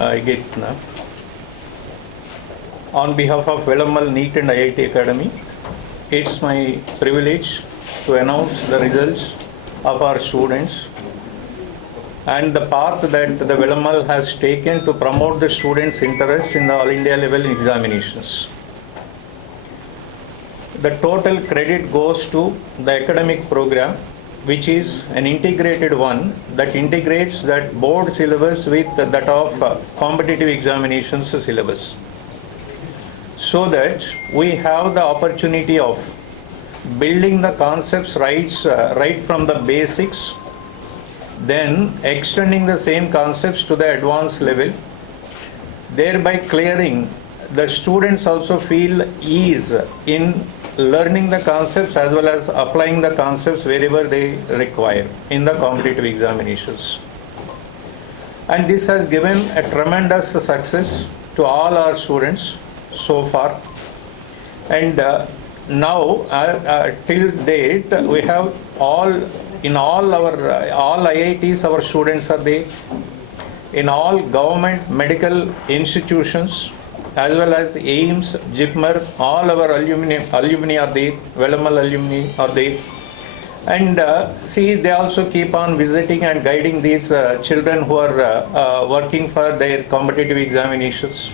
I get on behalf of Velammal NEET and IIT Academy, it's my privilege to announce the results of our students and the path that the Velammal has taken to promote the students' interest in the All India level examinations. The total credit goes to the academic program, which is an integrated one that integrates that board syllabus with that of competitive examinations syllabus, so that we have the opportunity of building the concepts right from the basics, then extending the same concepts to the advanced level, thereby clearing the students also feel ease in learning the concepts as well as applying the concepts wherever they require in the competitive examinations. And this has given a tremendous success to all our students so far. And now till date we have all IITs our students are there, in all government medical institutions as well as AIIMS, JIPMER, all our alumni are there, Velammal alumni are there. And they also keep on visiting and guiding these children who are working for their competitive examinations.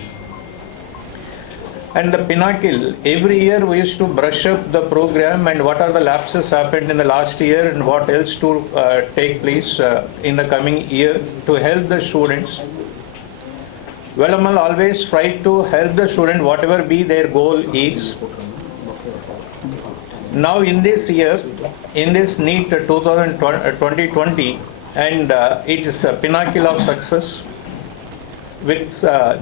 And the pinnacle, every year we used to brush up the program and what are the lapses happened in the last year and what else to take place in the coming year to help the students. Velammal always try to help the student whatever be their goal is. Now in this year, in this NEET 2020, and it is a pinnacle of success with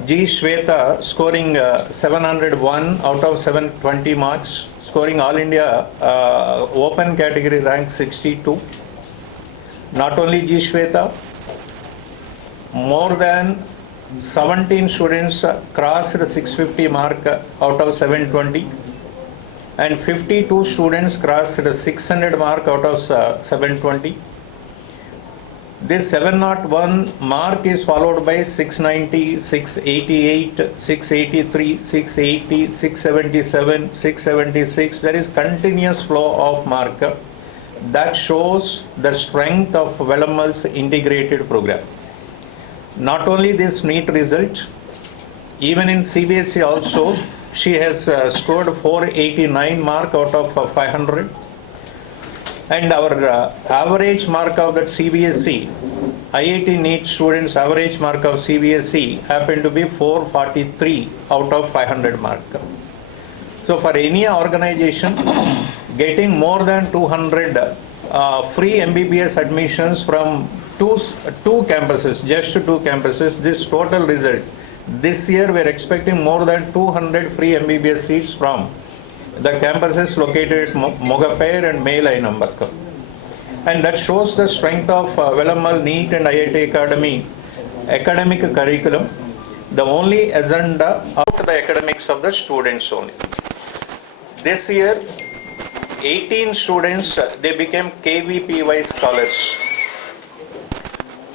G. Shweta scoring 701 out of 720 marks, scoring All India Open category rank 62. Not only G. Shweta, more than 17 students crossed 650 mark out of 720 and 52 students crossed 600 mark out of 720. This 701 mark is followed by 690, 688, 683, 680, 677, 676. There is continuous flow of mark that shows the strength of Velammal's integrated program. Not only this NEET result, even in CBSE also, she has scored 489 mark out of 500. And our average mark of that CBSE, IIT NEET students' average mark of CBSE happened to be 443 out of 500 mark. So for any organization, getting more than 200 free MBBS admissions from two campuses, just two campuses, this total result, this year we are expecting more than 200 free MBBS seats from the campuses located at Mogapair and Melai Nambarkar. And that shows the strength of Velammal NEET and IIT Academy academic curriculum, the only agenda of the academics of the students only. This year, 18 students, they became KVPY scholars.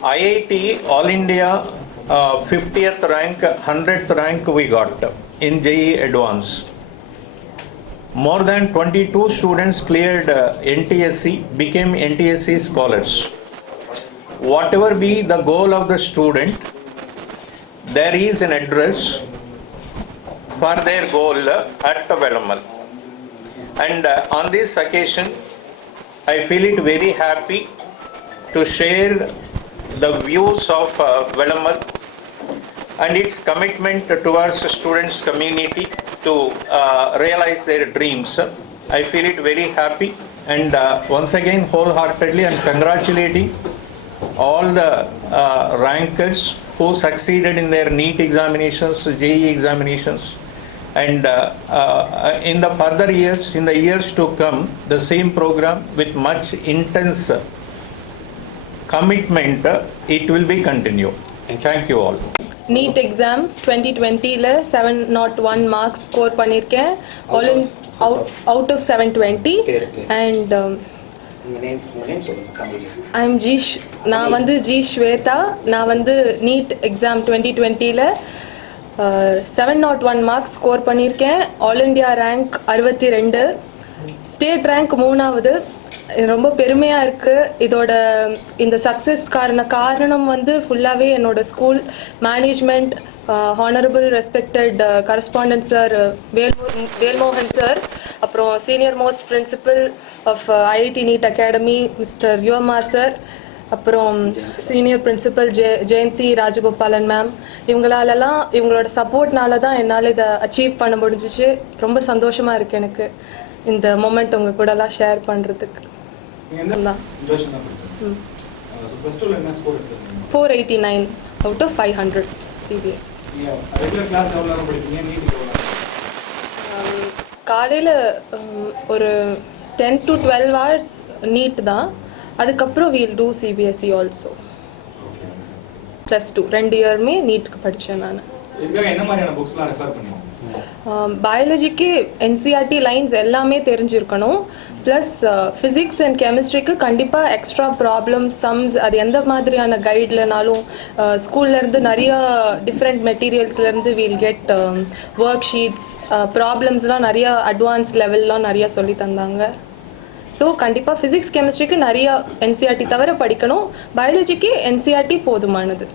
IIT All India 50th rank, 100th rank we got in JEE Advance. More than 22 students cleared NTSC, became NTSC scholars. Whatever be the goal of the student, there is an address for their goal at the Velammal. And on this occasion, I feel it very happy to share the views of Velammal and its commitment towards the students' community to realize their dreams. I feel it very happy, and once again wholeheartedly and congratulating all the rankers who succeeded in their NEET examinations, JEE examinations, and in the further years, in the years to come, the same program with much intense commitment, it will be continued. Thank you all. NEET exam 2020 ல 701 marks score பண்ணிருக்கேன், all in out of 720, and உங்கள் name சொல்லுங்கள் Tamil. I'm நான் வந்து G Shweta. நான் வந்து NEET exam 2020ல் 701 marks score பண்ணியிருக்கேன். All India rank 62, state rank 3வது. ரொம்ப பெருமையாக இருக்குது. இந்த சக்ஸஸ் காரணம் வந்து ஃபுல்லாகவே என்னோட school management, honourable respected correspondent sir Velmohan sir, அப்புறம் senior most principal of IIT NEET academy mister UMR sir, அப்புறம் senior principal Jayanthi Rajagopalan ma'am. இவங்களோட சப்போர்ட்னால தான் என்னால் இதை அச்சீவ் பண்ண முடிஞ்சிச்சு. ரொம்ப சந்தோஷமாக இருக்குது எனக்கு இந்த மொமெண்ட் உங்கள் கூடலாம் ஷேர் பண்ணுறதுக்கு. 489 out of 500 CBS. காலையில் ஒரு 10 to 12 hours நீட் தான். அதுக்கப்புறம் வீல் டூ சிபிஎஸ்சி ஆல்சோ. +2 2 இயருமே நீட்டுக்கு படித்தேன் நான். பயாலஜிக்கு என்சிஆர்டி லைன்ஸ் எல்லாமே தெரிஞ்சிருக்கணும். ப்ளஸ் ஃபிசிக்ஸ் அண்ட் கெமிஸ்ட்ரிக்கு கண்டிப்பாக எக்ஸ்ட்ரா ப்ராப்ளம்ஸ், சம்ஸ், அது எந்த மாதிரியான கைட்லனாலும் ஸ்கூல்லேருந்து நிறைய டிஃப்ரெண்ட் மெட்டீரியல்ஸ்லேருந்து வீல் கெட் ஒர்க் ஷீட்ஸ், ப்ராப்ளம்ஸ்லாம் நிறைய அட்வான்ஸ் லெவல்லாம் நிறைய சொல்லி தந்தாங்க. ஸோ கண்டிப்பாக ஃபிசிக்ஸ் கெமிஸ்ட்ரிக்கு நிறைய என்சிஆர்டி தவிர படிக்கணும். பயாலஜிக்கு என்சிஆர்டி போதுமானது.